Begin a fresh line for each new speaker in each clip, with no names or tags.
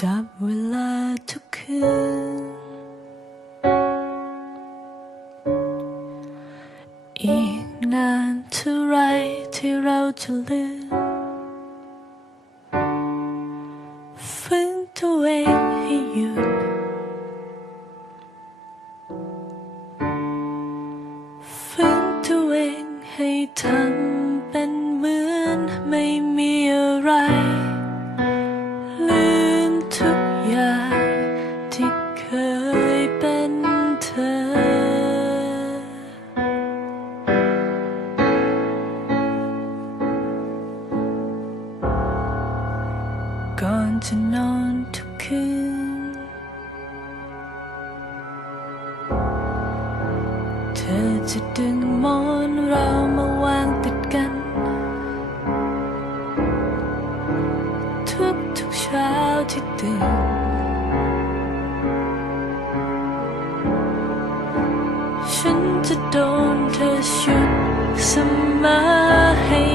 จับเวลาทุกคืน อีกนานเท่าไรที่เราจะลืมฝืนตัวเองให้หยุดฝืนตัวเองให้ทำเป็นเหมือนไม่มีอะไร จะนอนทุกคืน เธอจะดึงมอนเรามาวางติดกัน ทุกทุกเช้าที่ตื่น ฉันจะโดนเธอชุดสมอให้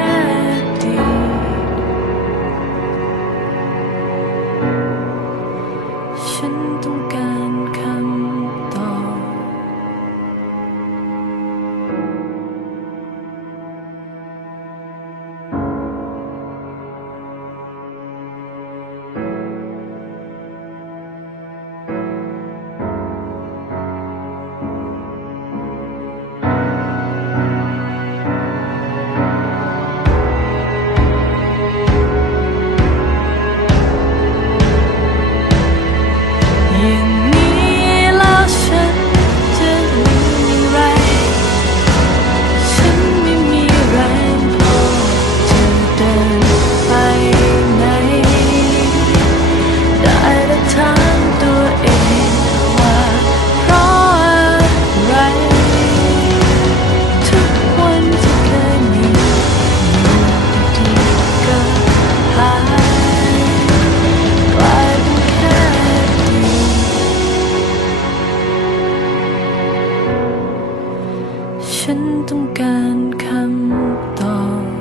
เฉันต้องการคำตอบ